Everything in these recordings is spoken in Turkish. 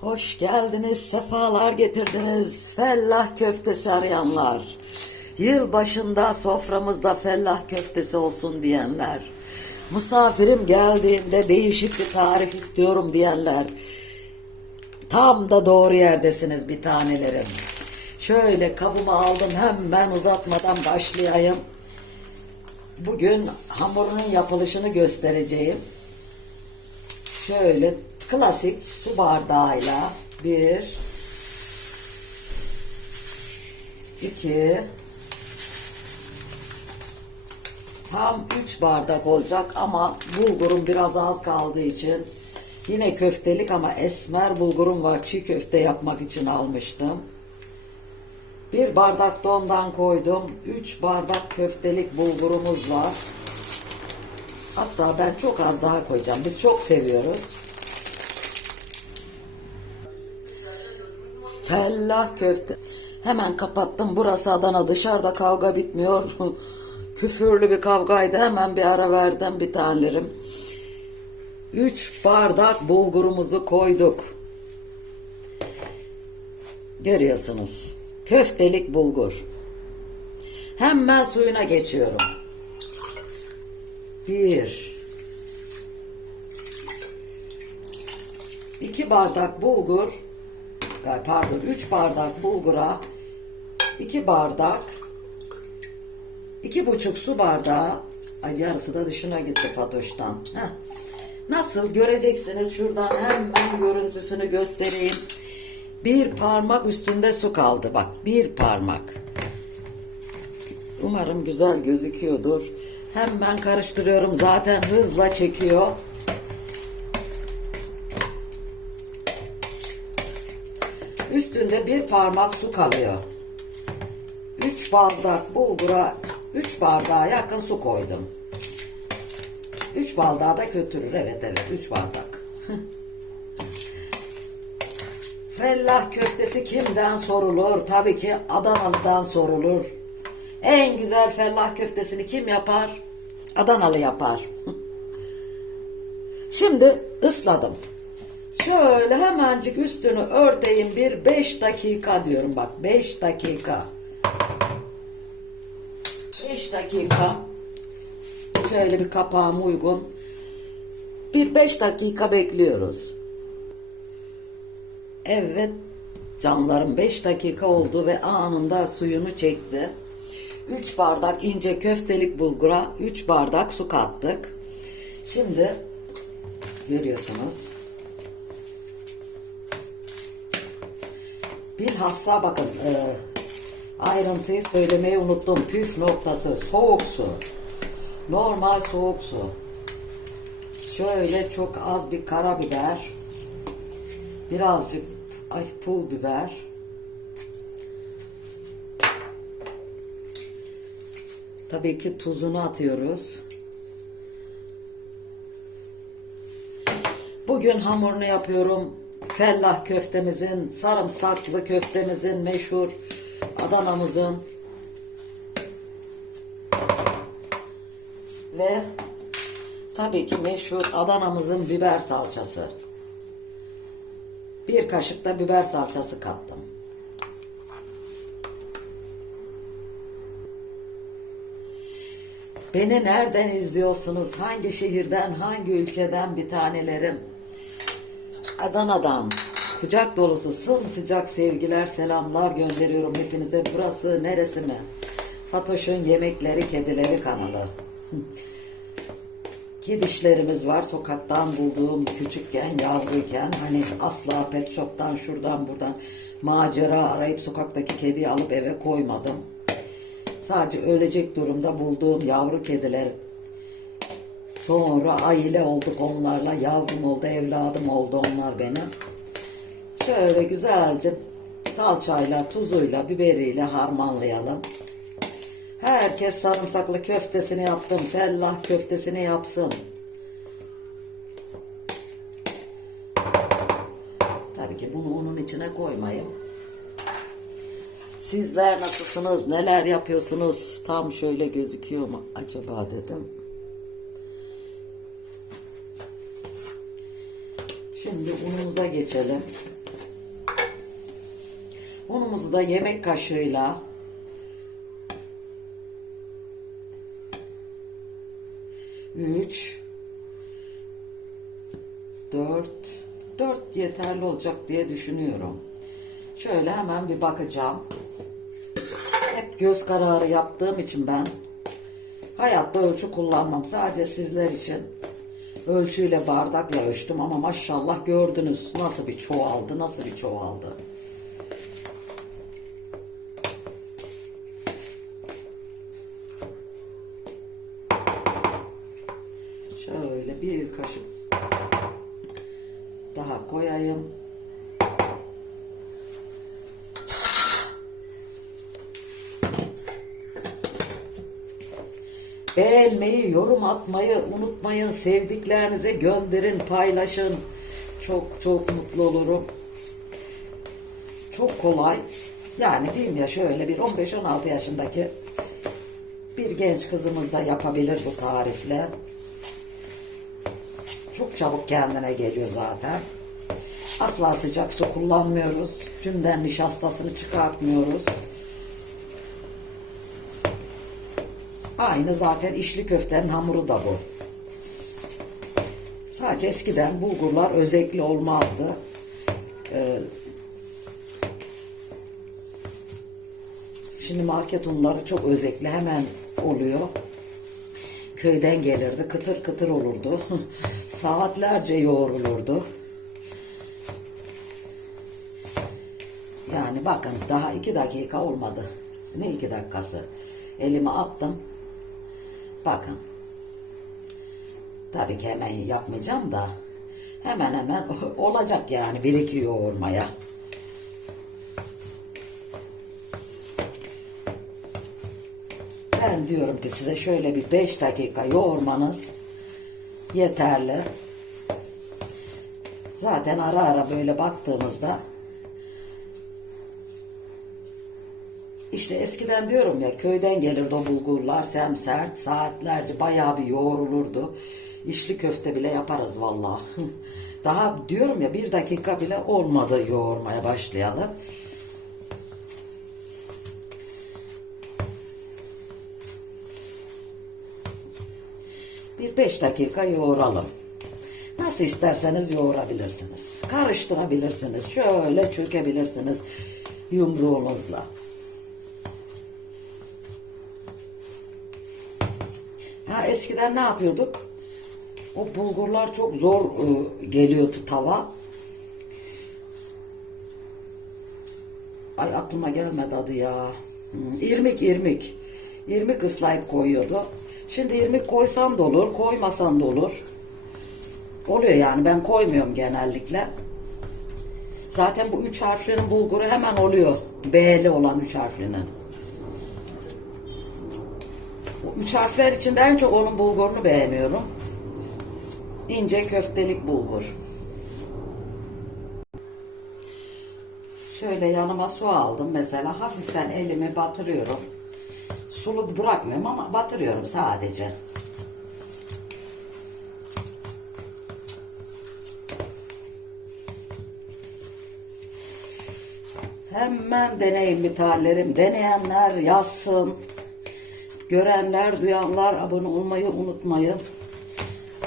Hoş geldiniz, sefalar getirdiniz. Fellah köftesi arayanlar. Yıl başında soframızda fellah köftesi olsun diyenler. Misafirim geldiğinde değişik bir tarif istiyorum diyenler. Tam da doğru yerdesiniz bir tanelerim. Şöyle kabımı aldım hemen uzatmadan başlayayım. Bugün hamurunun yapılışını göstereceğim. Şöyle klasik su bardağıyla bir iki tam üç bardak olacak ama bulgurum biraz az kaldığı için yine köftelik ama esmer bulgurum var çiğ köfte yapmak için almıştım. Bir bardak da ondan koydum. Üç bardak köftelik bulgurumuz var. Hatta ben çok az daha koyacağım. Biz çok seviyoruz. Fellah köfte. Hemen kapattım. Burası Adana. Dışarıda kavga bitmiyor. Küfürlü bir kavgaydı. Hemen bir ara verdim bir tanelerim. Üç bardak bulgurumuzu koyduk. Görüyorsunuz. Köftelik bulgur. Hemen suyuna geçiyorum. Bir. iki bardak bulgur. Ay, Pardon, üç bardak bulgura iki bardak iki buçuk su bardağı ay yarısı da dışına gitti Fatoş'tan. Heh. Nasıl göreceksiniz şuradan hemen görüntüsünü göstereyim. Bir parmak üstünde su kaldı bak bir parmak. Umarım güzel gözüküyordur. Hemen karıştırıyorum. Zaten hızla çekiyor. Üstünde bir parmak su kalıyor. 3 bardak bulgura 3 bardağa yakın su koydum. 3 bardağı da götürür. Evet evet 3 bardak. Fellah köftesi kimden sorulur? Tabii ki Adanalı'dan sorulur. En güzel fellah köftesini kim yapar? Adanalı yapar. Şimdi ısladım. Şöyle hemencik üstünü örteyim bir 5 dakika diyorum bak 5 dakika. 5 dakika. Şöyle bir kapağım uygun. Bir 5 dakika bekliyoruz. Evet canlarım 5 dakika oldu ve anında suyunu çekti. 3 bardak ince köftelik bulgura 3 bardak su kattık. Şimdi görüyorsunuz. Bilhassa bakın e, ayrıntıyı söylemeyi unuttum. Püf noktası soğuk su. Normal soğuk su. Şöyle çok az bir karabiber. Birazcık ay pul biber. Tabii ki tuzunu atıyoruz. Bugün hamurunu yapıyorum. Fellah köftemizin, sarımsaklı köftemizin meşhur Adana'mızın ve tabii ki meşhur Adana'mızın biber salçası. Bir kaşık da biber salçası kattım. Beni nereden izliyorsunuz? Hangi şehirden, hangi ülkeden bir tanelerim? Adana'dan kucak dolusu sımsıcak sevgiler, selamlar gönderiyorum hepinize. Burası neresi mi? Fatoş'un Yemekleri Kedileri kanalı. Gidişlerimiz var sokaktan bulduğum küçükken, yavruyken hani asla pet shop'tan şuradan buradan macera arayıp sokaktaki kediyi alıp eve koymadım. Sadece ölecek durumda bulduğum yavru kediler Sonra aile olduk onlarla. Yavrum oldu, evladım oldu onlar benim. Şöyle güzelce salçayla, tuzuyla, biberiyle harmanlayalım. Herkes sarımsaklı köftesini yaptım. Fellah köftesini yapsın. Tabii ki bunu onun içine koymayın. Sizler nasılsınız? Neler yapıyorsunuz? Tam şöyle gözüküyor mu acaba dedim. Şimdi unumuza geçelim. Unumuzu da yemek kaşığıyla üç dört dört yeterli olacak diye düşünüyorum. Şöyle hemen bir bakacağım. Hep göz kararı yaptığım için ben hayatta ölçü kullanmam. Sadece sizler için ölçüyle bardakla ölçtüm ama maşallah gördünüz nasıl bir çoğaldı, nasıl bir çoğaldı. Beğenmeyi, yorum atmayı unutmayın. Sevdiklerinize gönderin, paylaşın. Çok çok mutlu olurum. Çok kolay. Yani diyeyim ya şöyle bir 15-16 yaşındaki bir genç kızımız da yapabilir bu tarifle. Çok çabuk kendine geliyor zaten. Asla sıcak su kullanmıyoruz. Tümden nişastasını çıkartmıyoruz. Aynı zaten içli köftenin hamuru da bu. Sadece eskiden bulgurlar özekli olmazdı. Ee, şimdi market unları çok özekli hemen oluyor. Köyden gelirdi kıtır kıtır olurdu. Saatlerce yoğrulurdu. Yani bakın daha iki dakika olmadı. Ne iki dakikası? Elime attım. Bakın. Tabii ki hemen yapmayacağım da hemen hemen olacak yani bir iki yoğurmaya. Ben diyorum ki size şöyle bir 5 dakika yoğurmanız yeterli. Zaten ara ara böyle baktığımızda işte eskiden diyorum ya köyden gelirdi o bulgurlar sem sert saatlerce bayağı bir yoğrulurdu. İşli köfte bile yaparız vallahi. Daha diyorum ya bir dakika bile olmadı yoğurmaya başlayalım. Bir beş dakika yoğuralım. Nasıl isterseniz yoğurabilirsiniz. Karıştırabilirsiniz. Şöyle çökebilirsiniz yumruğunuzla. Ha eskiden ne yapıyorduk? O bulgurlar çok zor e, geliyordu tava. Ay aklıma gelmedi adı ya. Hmm, irmik irmik. İrmik ıslayıp koyuyordu. Şimdi irmik koysan da olur, koymasan da olur. Oluyor yani ben koymuyorum genellikle. Zaten bu üç harflerin bulguru hemen oluyor. B'li olan üç harflinin. Üç harfler içinde en çok onun bulgurunu beğeniyorum. İnce köftelik bulgur. Şöyle yanıma su aldım mesela hafiften elimi batırıyorum. Sulu bırakmıyorum ama batırıyorum sadece. Hemen deneyin bir tallerim. Deneyenler yazsın. Görenler, duyanlar abone olmayı unutmayın.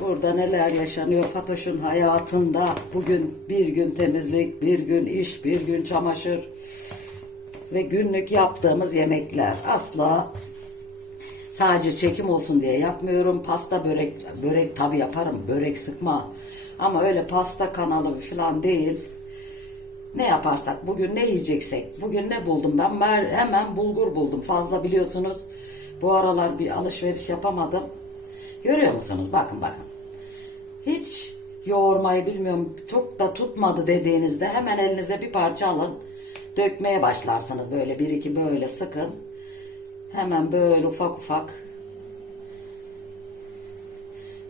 Burada neler yaşanıyor Fatoş'un hayatında. Bugün bir gün temizlik, bir gün iş, bir gün çamaşır ve günlük yaptığımız yemekler. Asla sadece çekim olsun diye yapmıyorum. Pasta börek, börek tabi yaparım. Börek sıkma. Ama öyle pasta kanalı falan değil. Ne yaparsak bugün ne yiyeceksek bugün ne buldum ben hemen bulgur buldum fazla biliyorsunuz bu aralar bir alışveriş yapamadım. Görüyor musunuz? Bakın bakın. Hiç yoğurmayı bilmiyorum. Çok da tutmadı dediğinizde hemen elinize bir parça alın. Dökmeye başlarsınız böyle bir iki böyle sıkın. Hemen böyle ufak ufak.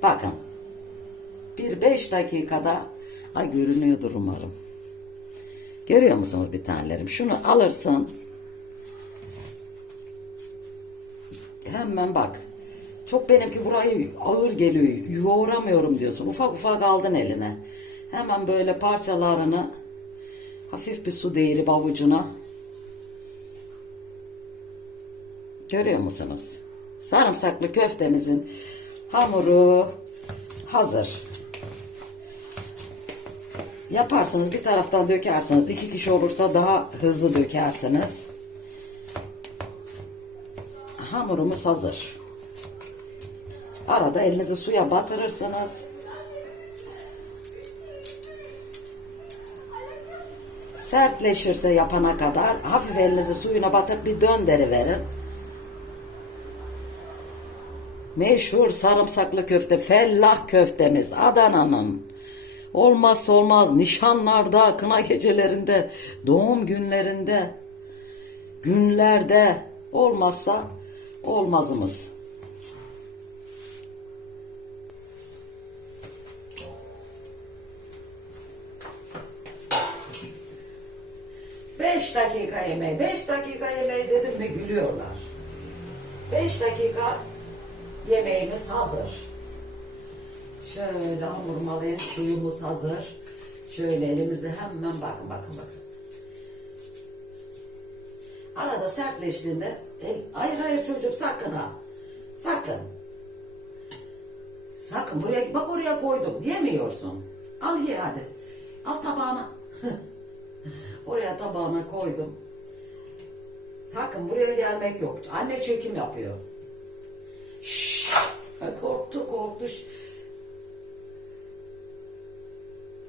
Bakın. Bir beş dakikada ay görünüyordur umarım. Görüyor musunuz bir tanelerim? Şunu alırsın. hemen bak. Çok benimki burayı ağır geliyor. Yoğuramıyorum diyorsun. Ufak ufak aldın eline. Hemen böyle parçalarını hafif bir su değirip avucuna. Görüyor musunuz? Sarımsaklı köftemizin hamuru hazır. Yaparsınız bir taraftan dökersiniz. iki kişi olursa daha hızlı dökersiniz. Hamurumuz hazır. Arada elinizi suya batırırsınız. Sertleşirse yapana kadar hafif elinizi suyuna batırıp bir döndürüverin. Meşhur sarımsaklı köfte, fellah köftemiz Adana'nın. Olmazsa olmaz nişanlarda, kına gecelerinde, doğum günlerinde, günlerde olmazsa olmazımız. Beş dakika yemeği, beş dakika yemeği dedim mi gülüyorlar. Beş dakika yemeğimiz hazır. Şöyle hamurmalıyım, suyumuz hazır. Şöyle elimizi hemen bakın bakın bakın. Arada sertleştiğinde, hayır hayır çocuğum sakın ha. Sakın. Sakın buraya bak oraya koydum. Yemiyorsun. Al ye hadi. Al tabağına. oraya tabağına koydum. Sakın buraya gelmek yok. Anne çekim yapıyor. Şşş. Korktu korktu.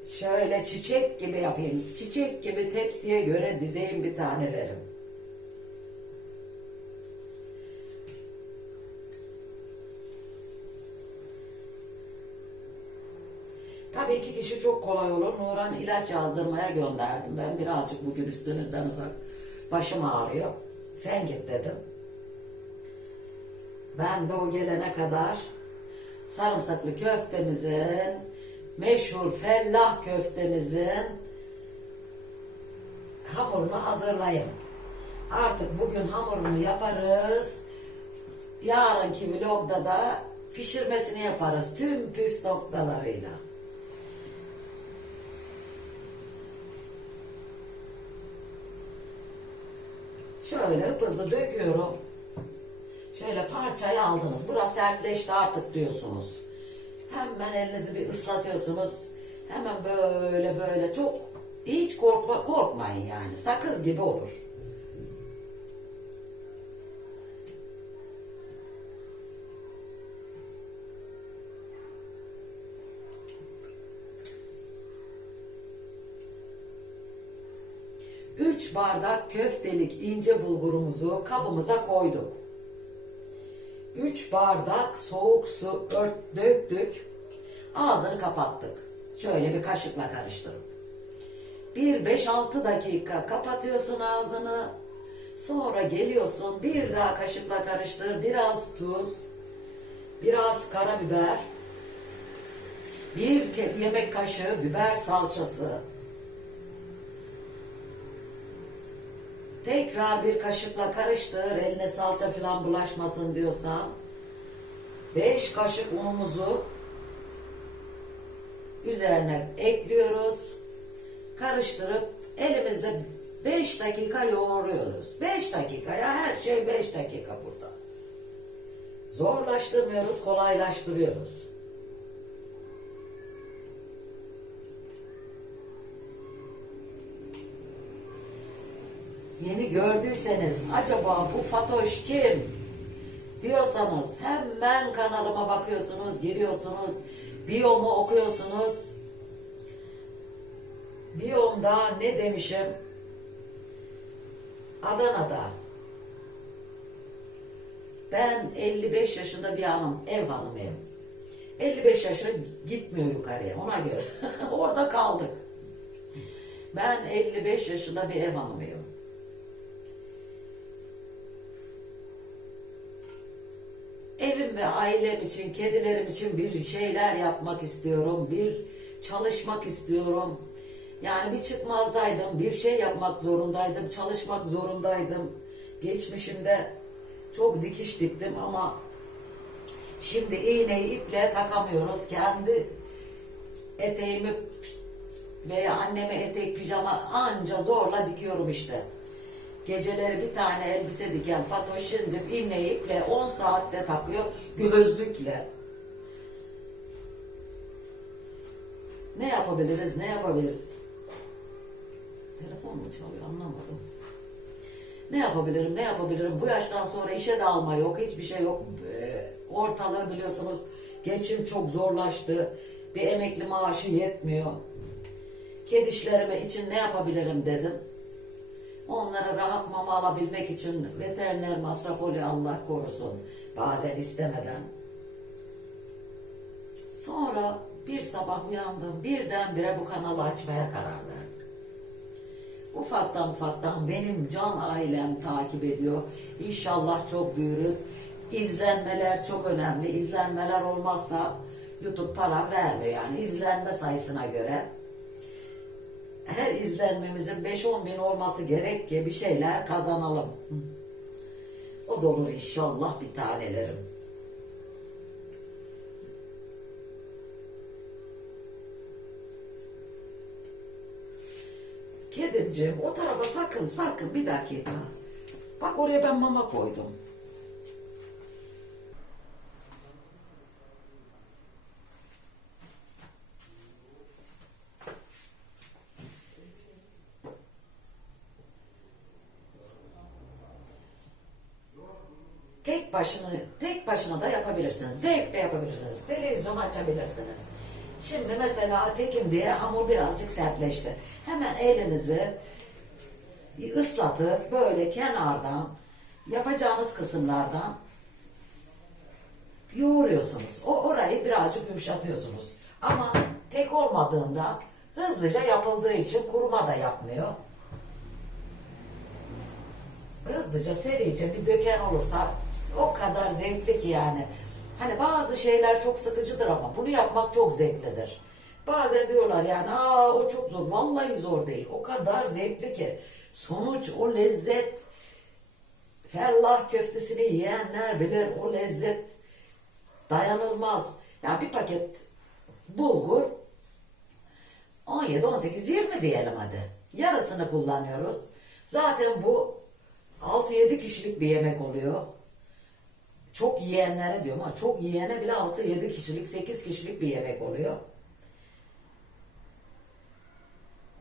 Şöyle çiçek gibi yapayım. Çiçek gibi tepsiye göre dizeyim bir tanelerim. İki kişi çok kolay olur. Nuran ilaç yazdırmaya gönderdim. Ben birazcık bugün üstünüzden uzak. Başım ağrıyor. Sen git dedim. Ben de o gelene kadar sarımsaklı köftemizin meşhur fellah köftemizin hamurunu hazırlayayım. Artık bugün hamurunu yaparız. Yarınki vlogda da pişirmesini yaparız. Tüm püf noktalarıyla. Şöyle hızlı döküyorum. Şöyle parçayı aldınız. Burası sertleşti artık diyorsunuz. Hemen elinizi bir ıslatıyorsunuz. Hemen böyle böyle çok hiç korkma korkmayın yani. Sakız gibi olur. Üç bardak köftelik ince bulgurumuzu kabımıza koyduk. 3 bardak soğuk su ört, döktük. Ağzını kapattık. Şöyle bir kaşıkla karıştırıp. Bir 5-6 dakika kapatıyorsun ağzını. Sonra geliyorsun bir daha kaşıkla karıştır. Biraz tuz. Biraz karabiber. Bir yemek kaşığı biber salçası. Tekrar bir kaşıkla karıştır. Eline salça falan bulaşmasın diyorsan. 5 kaşık unumuzu üzerine ekliyoruz. Karıştırıp elimizde 5 dakika yoğuruyoruz. 5 dakika ya her şey 5 dakika burada. Zorlaştırmıyoruz, kolaylaştırıyoruz. Yeni gördüyseniz acaba bu Fatoş kim diyorsanız hemen kanalıma bakıyorsunuz, giriyorsunuz, biyomu okuyorsunuz. Biyomda ne demişim? Adana'da. Ben 55 yaşında bir hanım, ev hanımıyım. 55 yaşına gitmiyor yukarıya ona göre. Orada kaldık. Ben 55 yaşında bir ev hanımıyım. Ve ailem için, kedilerim için bir şeyler yapmak istiyorum. Bir çalışmak istiyorum. Yani bir çıkmazdaydım, bir şey yapmak zorundaydım, çalışmak zorundaydım. Geçmişimde çok dikiş diktim ama şimdi iğneyi iple takamıyoruz. Kendi eteğimi veya anneme etek pijama anca zorla dikiyorum işte. Geceleri bir tane elbise diken Fatoş şimdi iğne iple 10 saatte takıyor gözlükle. Ne yapabiliriz, ne yapabiliriz? Telefon mu çalıyor anlamadım. Ne yapabilirim, ne yapabilirim? Bu yaştan sonra işe de alma yok, hiçbir şey yok. Ee, Ortalığı biliyorsunuz geçim çok zorlaştı. Bir emekli maaşı yetmiyor. Kedişlerime için ne yapabilirim dedim. Onlara rahat mama alabilmek için veteriner masraf oluyor Allah korusun. Bazen istemeden. Sonra bir sabah uyandım. Birdenbire bu kanalı açmaya karar verdim. Ufaktan ufaktan benim can ailem takip ediyor. İnşallah çok büyürüz. İzlenmeler çok önemli. İzlenmeler olmazsa YouTube para vermiyor yani izlenme sayısına göre. Her izlenmemizin 5-10 bin olması gerek ki bir şeyler kazanalım. O da olur inşallah bir tanelerim. Kedimciğim o tarafa sakın sakın bir dakika. Bak oraya ben mama koydum. Tek başına tek başına da yapabilirsiniz. Zevkle yapabilirsiniz. Televizyon açabilirsiniz. Şimdi mesela tekim diye hamur birazcık sertleşti. Hemen elinizi ıslatıp böyle kenardan yapacağınız kısımlardan yoğuruyorsunuz. O orayı birazcık yumuşatıyorsunuz. Ama tek olmadığında hızlıca yapıldığı için kuruma da yapmıyor. Hızlıca serice bir döken olursa o kadar zevkli ki yani. Hani bazı şeyler çok sıkıcıdır ama bunu yapmak çok zevklidir. Bazen diyorlar yani aa o çok zor. Vallahi zor değil. O kadar zevkli ki. Sonuç o lezzet fellah köftesini yiyenler bilir o lezzet dayanılmaz. Ya bir paket bulgur 17, 18, 20 diyelim hadi. Yarısını kullanıyoruz. Zaten bu 6-7 kişilik bir yemek oluyor. Çok yiyenlere diyorum ama çok yiyene bile 6-7 kişilik, 8 kişilik bir yemek oluyor.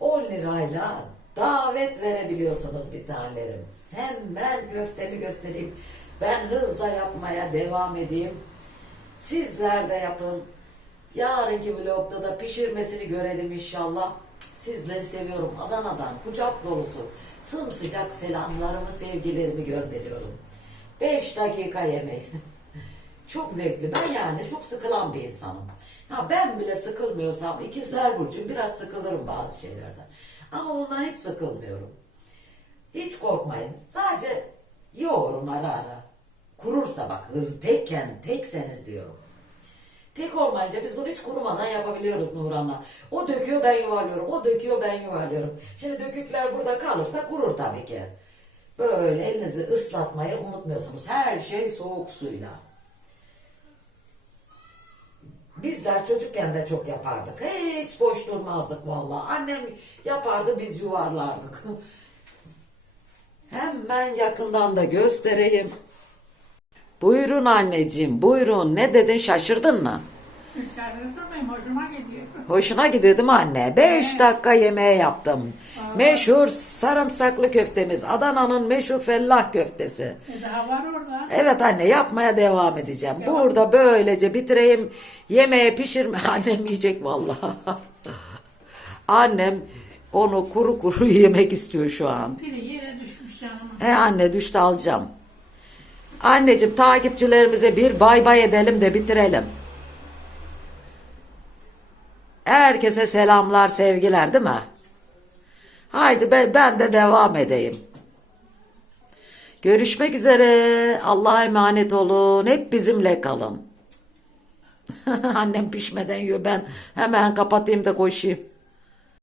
10 lirayla davet verebiliyorsunuz bir tanelerim. Hemen köftemi göstereyim. Ben hızla yapmaya devam edeyim. Sizler de yapın. Yarınki vlogda da pişirmesini görelim inşallah. Sizleri seviyorum. Adana'dan kucak dolusu sımsıcak selamlarımı, sevgilerimi gönderiyorum. 5 dakika yemeği. çok zevkli. Ben yani çok sıkılan bir insanım. Ha ben bile sıkılmıyorsam ikizler burcu biraz sıkılırım bazı şeylerden. Ama ondan hiç sıkılmıyorum. Hiç korkmayın. Sadece yoğurun ara ara. Kurursa bak hız tekken tekseniz diyorum. Tek olmayınca biz bunu hiç kurumadan yapabiliyoruz Nurhan'la. O döküyor ben yuvarlıyorum. O döküyor ben yuvarlıyorum. Şimdi dökükler burada kalırsa kurur tabii ki. Böyle elinizi ıslatmayı unutmuyorsunuz. Her şey soğuk suyla. Bizler çocukken de çok yapardık. Hiç boş durmazdık vallahi. Annem yapardı biz yuvarlardık. Hemen yakından da göstereyim. Buyurun anneciğim, buyurun. Ne dedin, şaşırdın mı? Şaşırır mıyım? Hoşuma gidiyor. Hoşuna gidiyor değil mi anne? 5 dakika yemeğe yaptım. Meşhur sarımsaklı köftemiz. Adana'nın meşhur fellah köftesi. E daha var orada. Evet anne yapmaya devam edeceğim. Burada böylece bitireyim. Yemeğe pişirme. Annem yiyecek vallahi. Annem onu kuru kuru yemek istiyor şu an. Biri yere düşmüş canıma. He anne düştü alacağım. Anneciğim takipçilerimize bir bay bay edelim de bitirelim. Herkese selamlar, sevgiler değil mi? Haydi ben, ben de devam edeyim. Görüşmek üzere. Allah'a emanet olun. Hep bizimle kalın. Annem pişmeden yiyor. Ben hemen kapatayım da koşayım.